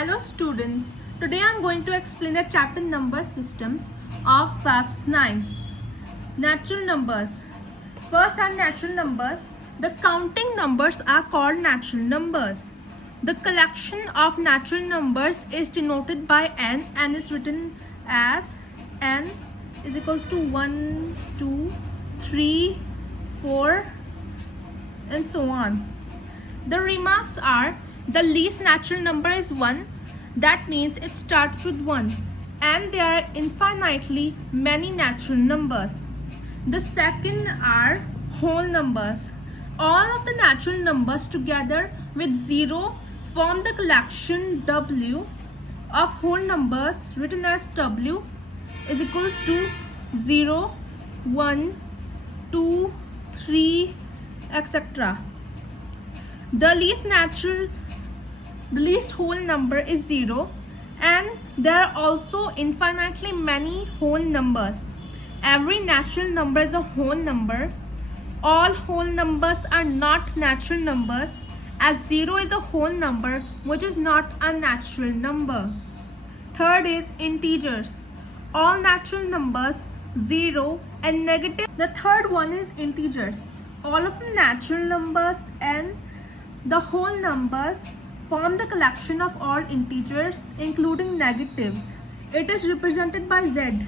Hello students, today I am going to explain the chapter number systems of class 9. Natural numbers. First are natural numbers. The counting numbers are called natural numbers. The collection of natural numbers is denoted by n and is written as n is equals to 1, 2, 3, 4 and so on. The remarks are the least natural number is 1, that means it starts with 1, and there are infinitely many natural numbers. The second are whole numbers. All of the natural numbers together with 0 form the collection W of whole numbers written as W is equals to 0, 1, 2, 3, etc. The least whole number is 0, and there are also infinitely many whole numbers. Every natural number is a whole number. All whole numbers are not natural numbers, as 0 is a whole number which is not a natural number. Third is integers. All natural numbers 0 and negative. The third one is integers. All of the natural numbers and the whole numbers form the collection of all integers including negatives. It is represented by Z.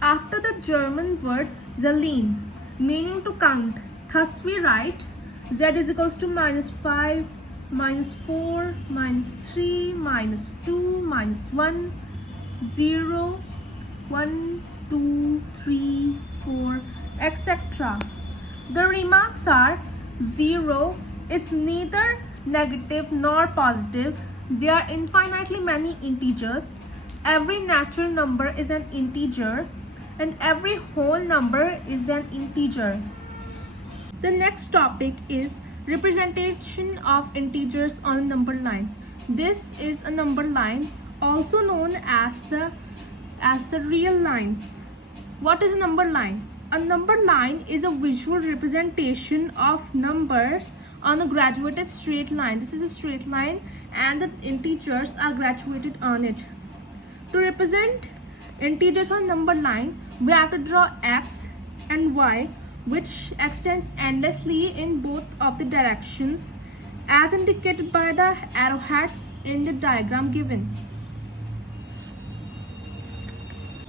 After the German word Zahlen, meaning to count. Thus we write Z is equals to -5, -4, -3, -2, -1, 0, 1, 2, 3, 4, etc. The remarks are 0 is neither negative nor positive. There are infinitely many integers. Every natural number is an integer, and every whole number is an integer. The next topic is representation of integers on a number line. This is a number line, also known as the real line. What is a number line? A number line is a visual representation of numbers on a graduated straight line. This is a straight line and the integers are graduated on it. To represent integers on number line, we have to draw x and y, which extends endlessly in both of the directions as indicated by the arrowheads in the diagram given.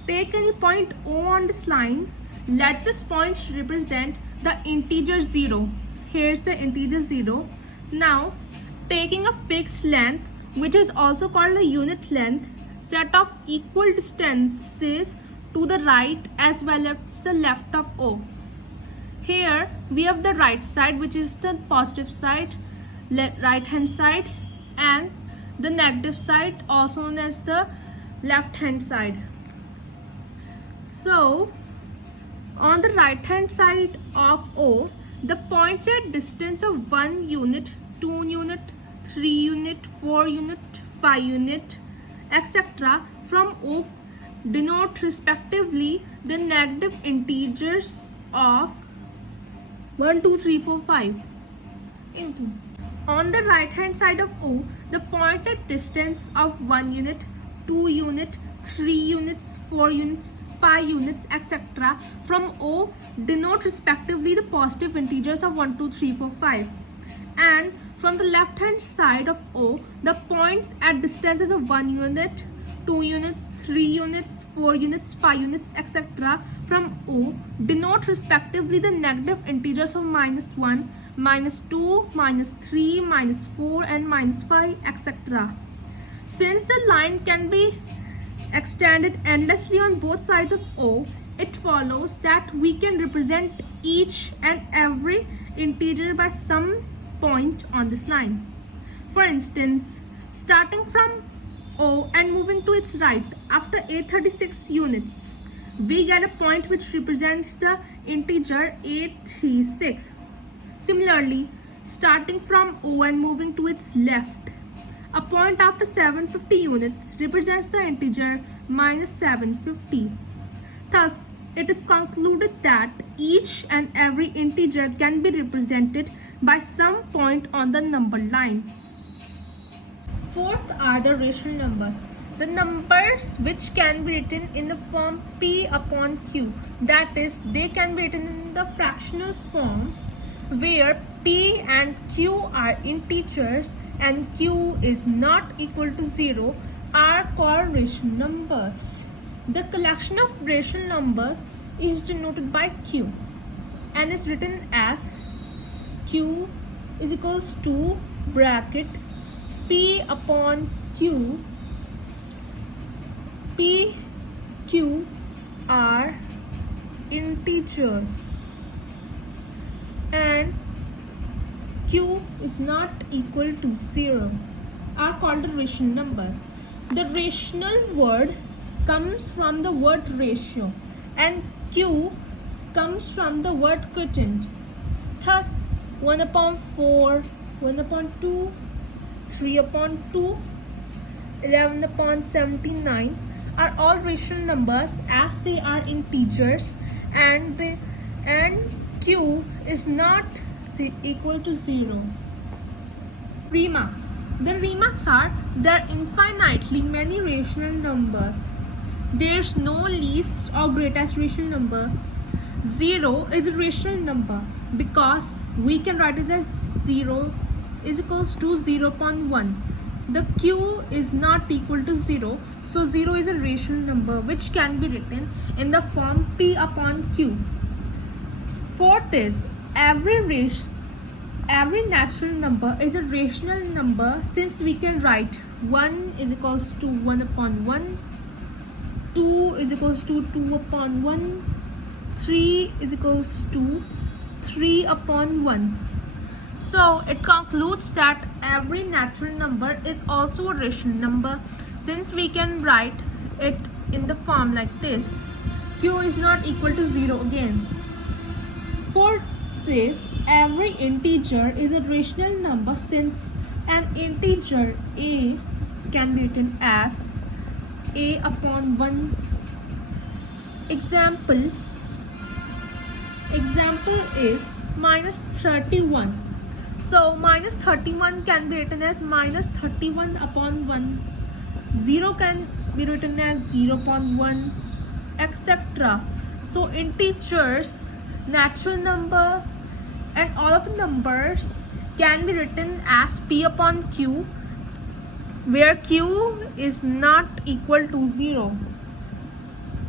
Take any point O on this line. Let this point represent the integer 0. Here's the integer 0. Now, taking a fixed length, which is also called a unit length, set of equal distances to the right as well as the left of O. Here we have the right side, which is the positive side, right hand side, and the negative side, also known as the left hand side. So, on the right hand side of O, the points at distance of 1 unit, 2 unit, 3 unit, 4 unit, 5 unit, etc. from O denote respectively the negative integers of 1, 2, 3, 4, 5. On the right hand side of O, the points at distance of 1 unit, 2 unit, 3 units, 4 units, 5 units, etc. from O denote respectively the positive integers of 1, 2, 3, 4, 5. And from the left hand side of O, the points at distances of 1 unit, 2 units, 3 units, 4 units, 5 units, etc. from O denote respectively the negative integers of -1, -2, -3, -4 and -5, etc. Since the line can be extended endlessly on both sides of O, it follows that we can represent each and every integer by some point on this line. For instance, starting from O and moving to its right after 836 units, we get a point which represents the integer 836. Similarly, starting from O and moving to its left, a point after 750 units represents the integer -750. Thus, it is concluded that each and every integer can be represented by some point on the number line. Fourth are the rational numbers. The numbers which can be written in the form P upon Q. That is, they can be written in the fractional form where P and Q are integers and Q is not equal to 0 are called rational numbers. The collection of rational numbers is denoted by Q and is written as Q is equals to bracket P upon Q. P, Q are integers and Q is not equal to 0 are called rational numbers. The rational word comes from the word ratio and Q comes from the word quotient. Thus, 1 upon 4, 1 upon 2, 3 upon 2, 11 upon 79 are all rational numbers as they are integers and Q is not equal to 0. Remarks. The remarks are there are infinitely many rational numbers. There's no least or greatest rational number. 0 is a rational number because we can write it as 0 is equals to 0 upon 1. The Q is not equal to 0, so 0 is a rational number which can be written in the form P upon Q. Fourth is every natural number is a rational number since we can write 1 is equals to 1 upon 1, 2 is equals to 2 upon 1, 3 is equals to 3 upon 1. So it concludes that every natural number is also a rational number since we can write it in the form like this. Q is not equal to 0 again. Fourth is every integer is a rational number since an integer a can be written as a upon 1. Example is minus 31. So minus 31 can be written as minus 31 upon 1. 0 can be written as 0 upon 1, etc. So integers, natural numbers and all of the numbers can be written as P upon Q where Q is not equal to 0.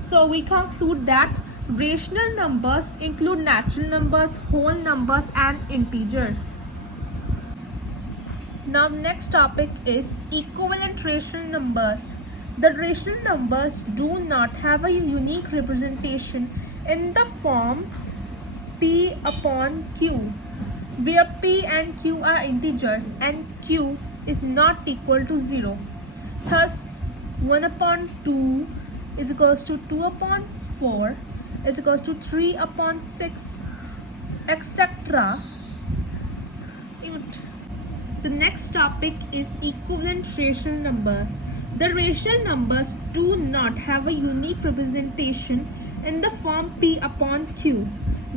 So we conclude that rational numbers include natural numbers, whole numbers and integers. Now next topic is equivalent rational numbers. The rational numbers do not have a unique representation in the form P upon Q where P and Q are integers and Q is not equal to 0. Thus 1 upon 2 is equals to 2 upon 4 is equals to 3 upon 6, etc. The next topic is equivalent rational numbers. The rational numbers do not have a unique representation in the form P upon Q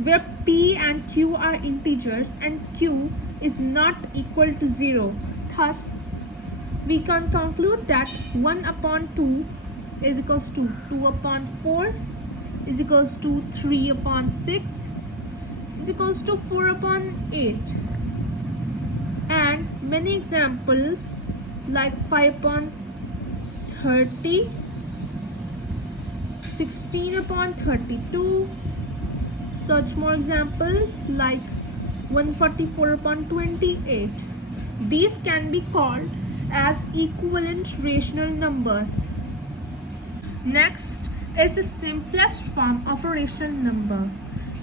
where P and Q are integers and Q is not equal to 0. Thus, we can conclude that 1 upon 2 is equals to 2 upon 4 is equals to 3 upon 6 is equals to 4 upon 8. And many examples like 5 upon 30, 16 upon 32, such more examples like 144 upon 28. These can be called as equivalent rational numbers. Next is the simplest form of a rational number.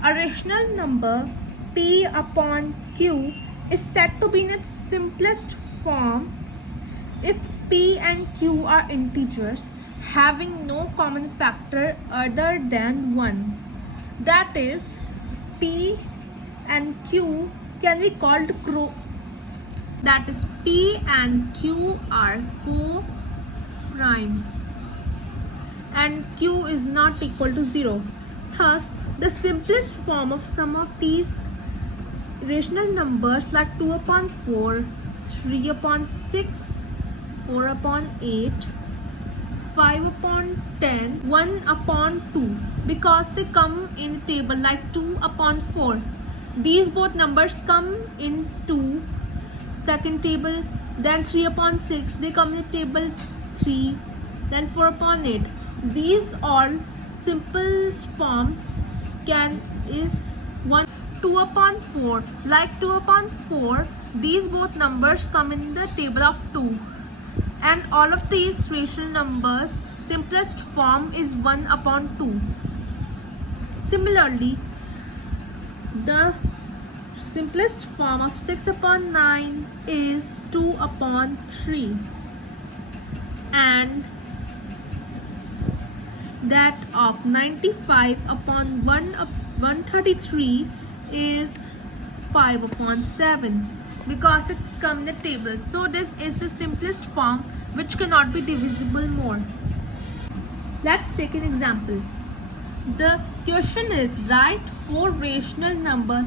A rational number P upon Q is said to be in its simplest form if P and Q are integers having no common factor other than 1. That is, P and Q can be called that is P and Q are co-primes and Q is not equal to 0. Thus, the simplest form of some of these rational numbers like 2 upon 4, 3 upon 6, 4 upon 8, 5 upon 10, 1 upon 2, because they come in the table like 2 upon 4. These both numbers come in 2 second table, then 3 upon 6, they come in the table 3, then 4 upon 8. These all simplest forms is 1, 2 upon 4. Like 2 upon 4, these both numbers come in the table of 2. And all of these rational numbers, simplest form is 1 upon 2. Similarly, the simplest form of 6 upon 9 is 2 upon 3. And that of 95 upon 133 is 5 upon 7, because it comes in the table. So this is the simplest form which cannot be divisible more. Let's take an example. The question is, write 4 rational numbers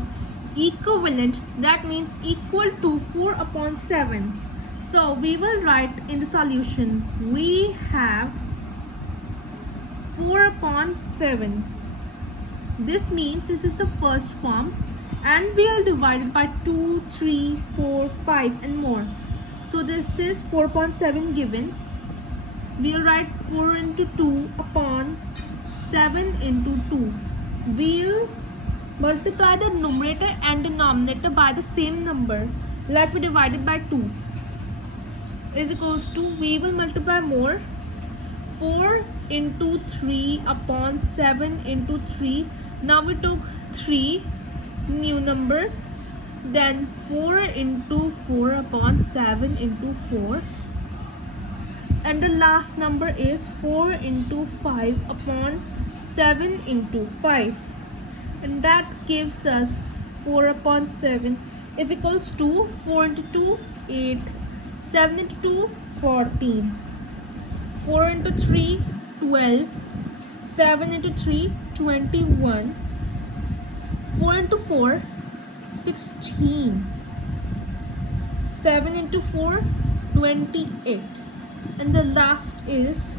equivalent, that means equal to 4 upon 7. So we will write in the solution, we have 4 upon 7. This means this is the first form, and we are divided by 2, 3, 4, 5 and more. So this is 4 upon 7 given. We will write 4 into 2 upon 7 into 2. We'll multiply the numerator and denominator by the same number, like we divided by 2 is equals to, we will multiply more, 4 into 3 upon 7 into 3. Now we took 3 new number, then 4 into 4 upon 7 into 4, and the last number is 4 into 5 upon 7 into 5, and that gives us 4 upon 7 is equals to 4 into 2 8, 7 into 2 14, 4 into 3 12, 7 into 3 21, 4 into 4 16, 7 into 4 28, and the last is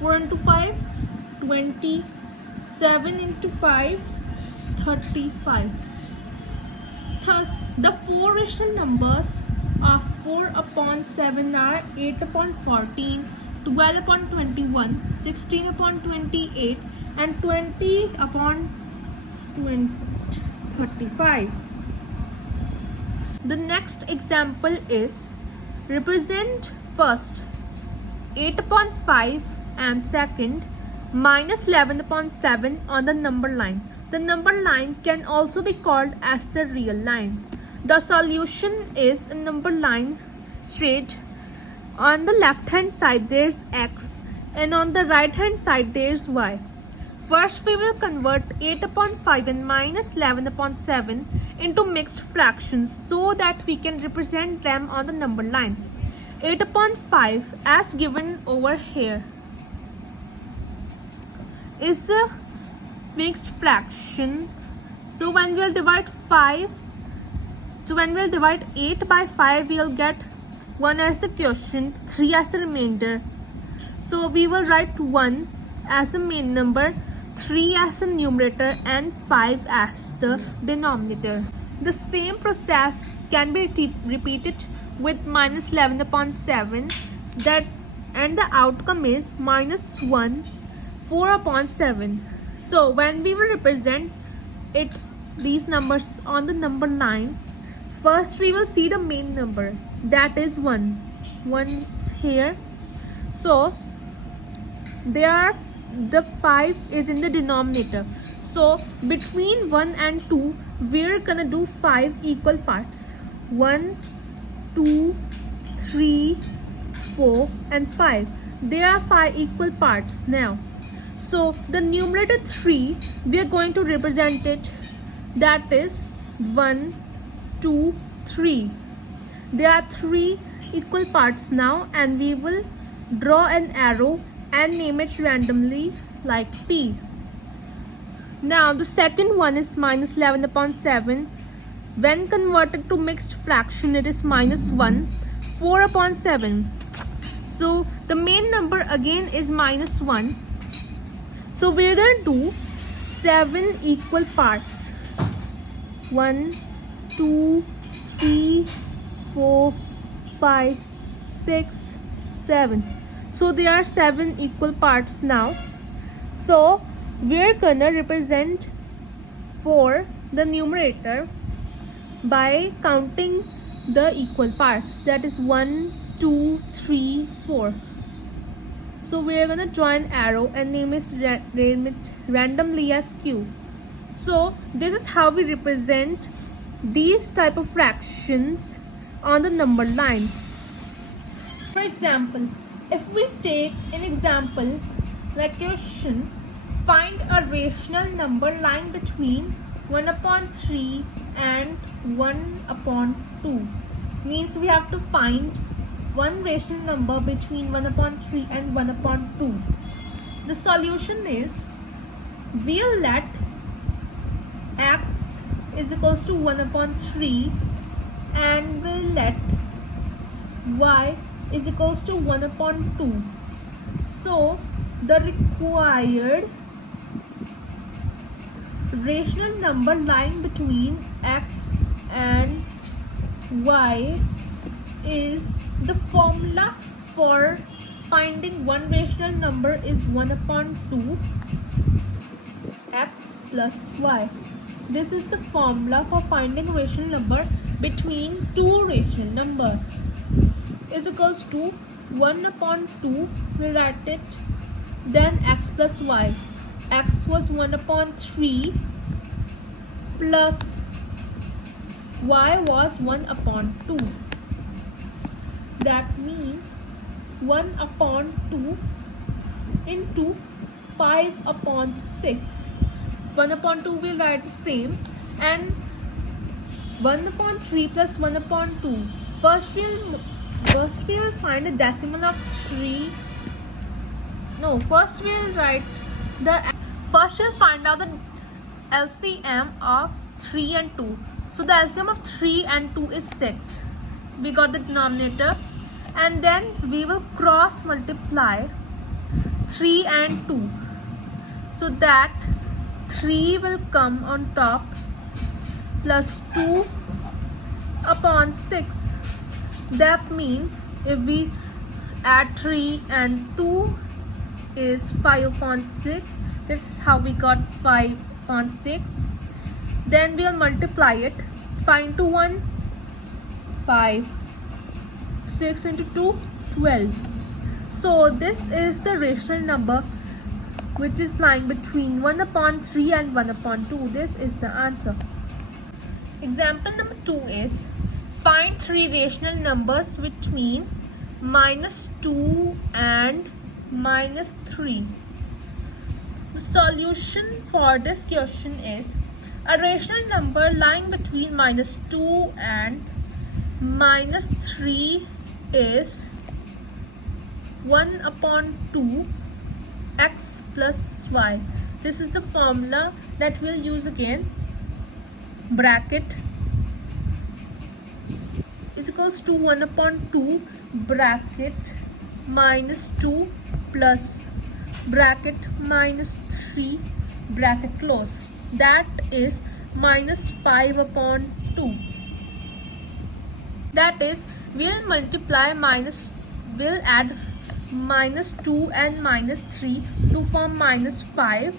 4 into 5 20, 7 into 5 35. Thus the 4 rational numbers of 4 upon 7 are 8 upon 14, 12 upon 21, 16 upon 28 and 20 upon 35. The next example is, represent first 8 upon 5 and second minus 11 upon 7 on the number line. The number line can also be called as the real line. The solution is a number line straight. On the left hand side there's x and on the right hand side there's y. First we will convert 8 upon 5 and minus 11 upon 7 into mixed fractions so that we can represent them on the number line. 8 upon 5 as given over here is a mixed fraction. So when we'll divide 8 by 5, we'll get 1 as the quotient, 3 as the remainder. So we will write 1 as the main number, 3 as the numerator and 5 as the denominator. The same process can be repeated with minus 11 upon 7, and the outcome is minus 1, 4 upon 7. So when we will represent these numbers on the number line, first we will see the main number, that is 1. 1 is here. So the 5 is in the denominator. So between 1 and 2, we're gonna do 5 equal parts. 1, 2, 3, 4 and 5. There are 5 equal parts now. So the numerator 3, we are going to represent it, that is 1, 2, 3. There are 3 equal parts now, and we will draw an arrow and name it randomly like P. Now the second one is minus 11 upon 7. When converted to mixed fraction, it is minus 1, 4 upon 7. So the main number again is -1. So we're gonna do 7 equal parts. 1, 2, 3, 4, 5, 6, 7. So there are 7 equal parts now. So we're gonna represent for the numerator by counting the equal parts, that is 1, 2, 3, 4. So we're gonna draw an arrow and name it randomly as Q. So this is how we represent these type of fractions on the number line. For example, if we take an example like question, find a rational number lying between 1/3 and 1/2. Means we have to find one rational number between 1/3 and 1/2. The solution is, we'll let x is equals to 1/3 and we'll let y is equals to 1/2. So the required rational number lying between x and y is, the formula for finding one rational number is 1/2 x plus y. This is the formula for finding rational number between two rational numbers. Is equals to 1/2, we write it, then x plus y. X was 1/3 plus y was 1/2. That means 1/2 into 5/6. 1/2 will write the same, and 1/3 plus 1/2. First we will find a decimal of 3. No, first we'll find out the LCM of 3 and 2. So the LCM of 3 and 2 is 6. We got the denominator, and then we will cross multiply 3 and 2, so that 3 will come on top plus 2/6. That means if we add 3 and 2 is 5/6. This is how we got 5/6. Then we'll multiply it. 5 into 1, 5. 6 into 2, 12. So this is the rational number which is lying between 1/3 and 1/2. This is the answer. Example number 2 is, find 3 rational numbers between -2 and -3. The solution for this question is, a rational number lying between -2 and -3 is 1/2 x plus y. This is the formula that we'll use again. Bracket is equals to 1/2 bracket -2 plus bracket -3 bracket close. That is -5/2. That is, we'll add -2 and -3 to form -5,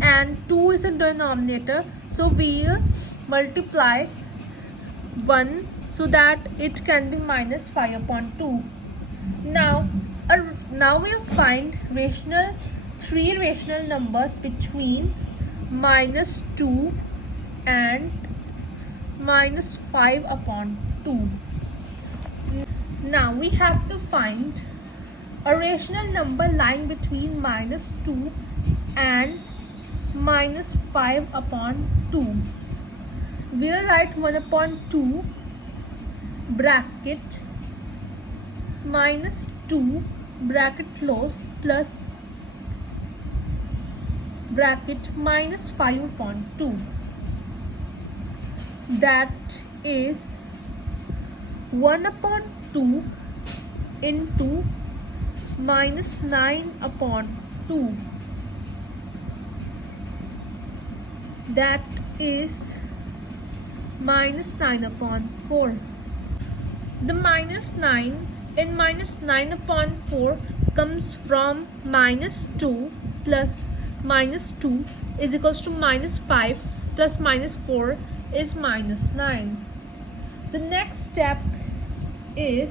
and 2 is a denominator, so we'll multiply 1 so that it can be -5/2. Now we'll find 3 rational numbers between -2 and -5/2. Now we have to find a rational number lying between -2 and -5/2. We'll write 1/2 bracket -2 bracket close plus bracket -5/2. That is 1/2 into minus 9 upon 2. That is minus 9 upon 4. The minus 9 in minus 9 upon 4 comes from minus 2 plus minus 2 is equals to minus 5 plus minus 4 is minus 9. The next step is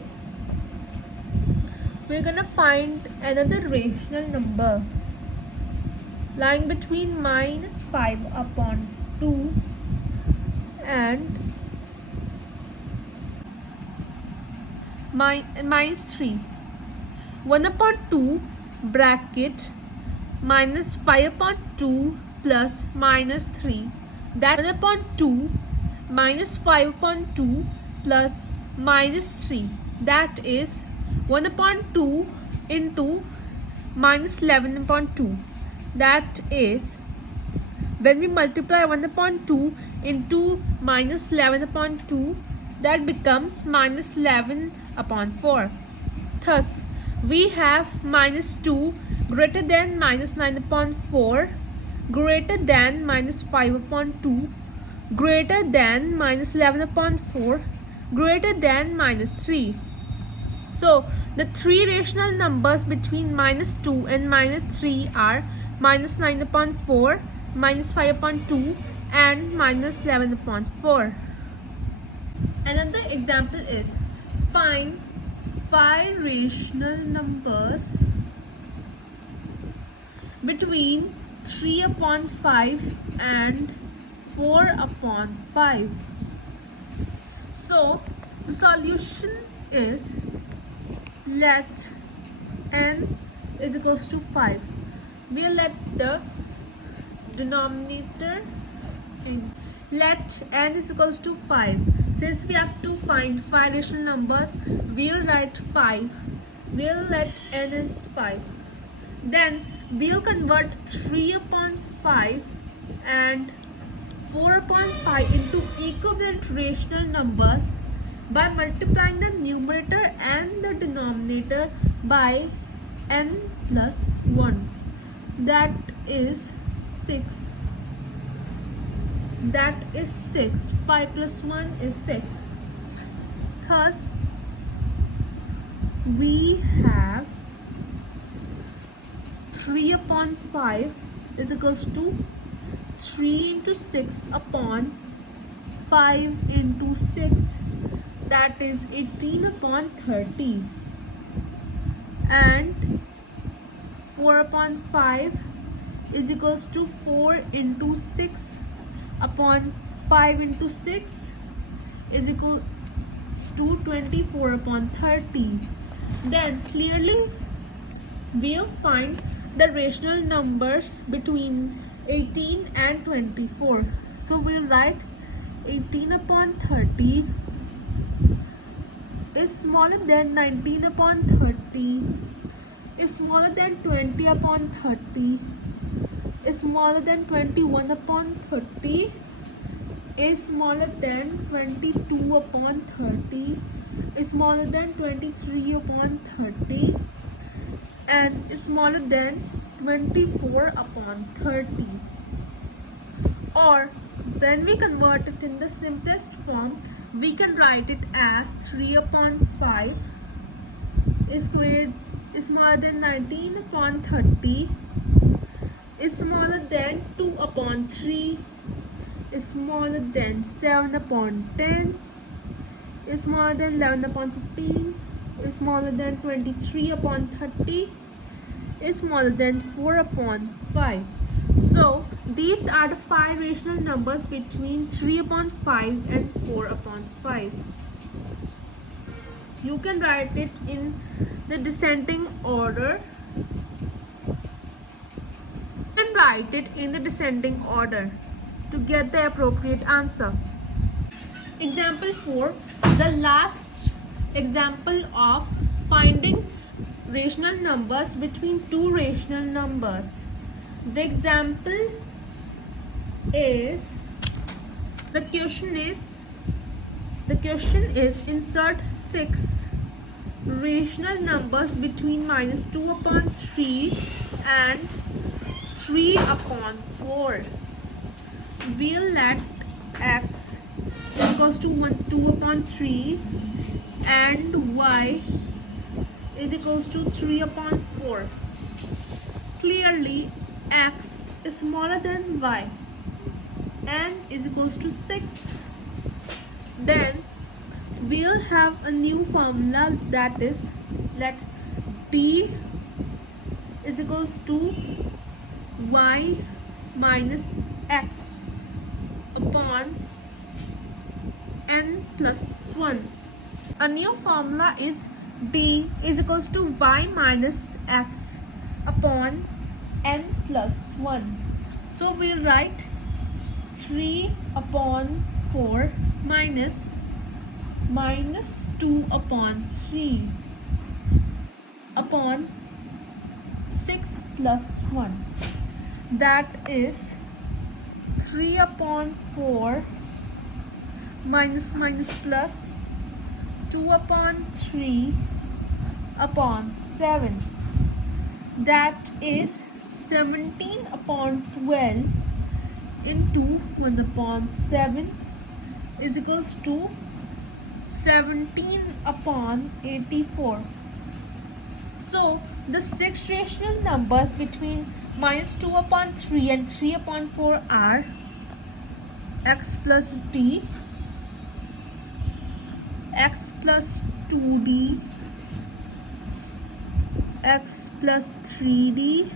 we're gonna find another rational number lying between minus 5 upon 2 and minus 3. 1 upon 2 bracket minus 5 upon 2 plus minus 3. That 1 upon 2 minus 5 upon 2 plus minus 3. That is 1 upon 2 into minus 11 upon 2. That is, when we multiply 1 upon 2 into minus 11 upon 2, that becomes minus 11 upon 4. Thus, we have minus 2 greater than minus 9 upon 4, greater than minus 5 upon 2, greater than minus 11 upon 4, greater than minus 3. So, the three rational numbers between minus 2 and minus 3 are minus 9 upon 4, minus 5 upon 2, and minus 11 upon 4. Another example is find 5 rational numbers between 3 upon 5 and 4 upon 5. So the solution is, let n is equals to 5. We'll let the denominator in. Let n is equals to 5. Since we have to find 5 rational numbers, we'll write 5. We'll let n is 5. Then we'll convert 3 upon 5 and 4 upon 5 into equivalent rational numbers by multiplying the numerator and the denominator by n plus 1. That is 6. That is 6. 5 plus 1 is 6. Thus, we have 3 upon 5 is equals to 3 into 6 upon 5 into 6. That is 18 upon 30. And 4 upon 5 is equals to 4 into 6 upon 5 into 6 is equals to 24 upon 30. Then clearly we'll find the rational numbers between 18 and 24. So we'll write 18 upon 30 is smaller than 19 upon 30, is smaller than 20 upon 30, is smaller than 21 upon 30, is smaller than 22 upon 30, is smaller than 23 upon 30, and is smaller than 24 upon 30. Or when we convert it in the simplest form, we can write it as 3 upon 5 is smaller than 19 upon 30, is smaller than 2 upon 3, is smaller than 7 upon 10, is smaller than 11 upon 15, is smaller than 23 upon 30, is smaller than 4 upon 5. So these are the 5 rational numbers between 3 upon 5 and 4 upon 5. You can write it in the descending order. You can write it in the descending order to get the appropriate answer. Example 4, the last example of finding rational numbers between two rational numbers. The example is, the question is insert 6 rational numbers between minus 2 upon 3 and 3 upon 4. We'll let x equals to 2 upon 3 and y is equals to 3 upon 4. Clearly, x is smaller than y and is equals to 6. Then we'll have a new formula, that is, let d is equals to y minus x upon n plus 1. A new formula is d is equals to y minus x upon n plus 1. So we'll write 3 upon 4 minus 2 upon 3 upon 6 plus 1. That is 3 upon 4 minus plus 2 upon 3 upon 7. That is 17 upon 12 into 1 upon 7 is equals to 17 upon 84. So the 6 rational numbers between minus 2 upon 3 and 3 upon 4 are x plus d, x plus 2d, x plus 3d,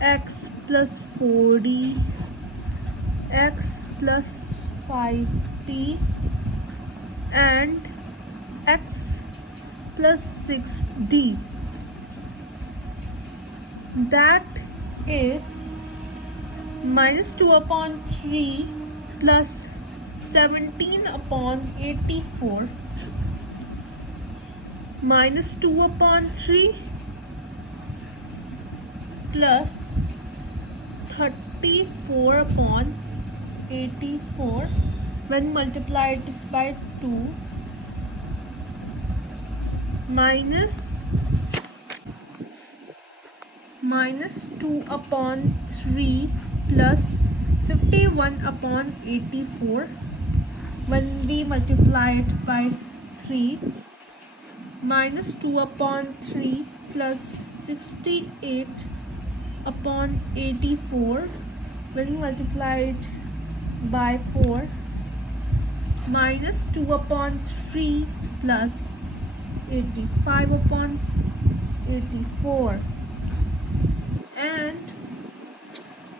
x plus 4d, x plus 5d, and x plus 6d. That is minus 2 upon 3 plus 17 upon 84 minus 2 upon 3 plus 34 upon 84 when multiplied by 2 minus 2 upon 3 plus 51 upon 84 when we multiply it by 3 minus 2 upon 3 plus 68 upon 84 when we multiply it by 4 minus 2 upon 3 plus 85 upon 84 and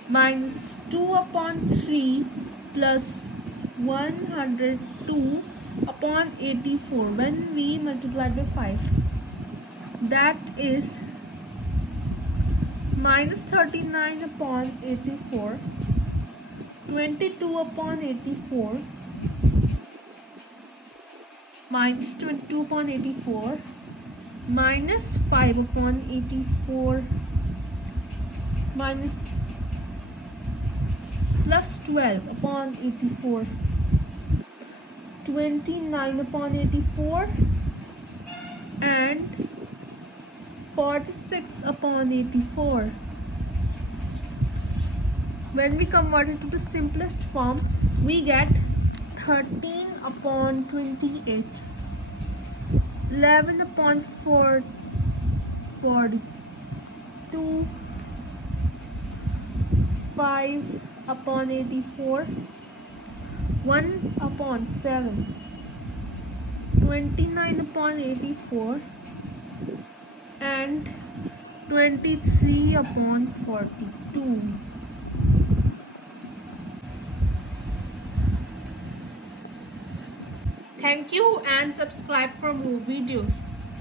minus 2 upon 3 plus 102 upon 84 when we multiply by 5. That is minus 39 upon 84, 22 upon 84, minus 22 upon 84, minus 5 upon 84, minus plus 12 upon 84, 29 upon 84, and 46 upon 84. When we convert it to the simplest form, we get 13 upon 28, 11 upon 42, 5 upon 84, 1 upon 7, 29 upon 84, and 23 upon 42. Thank you and subscribe for more videos.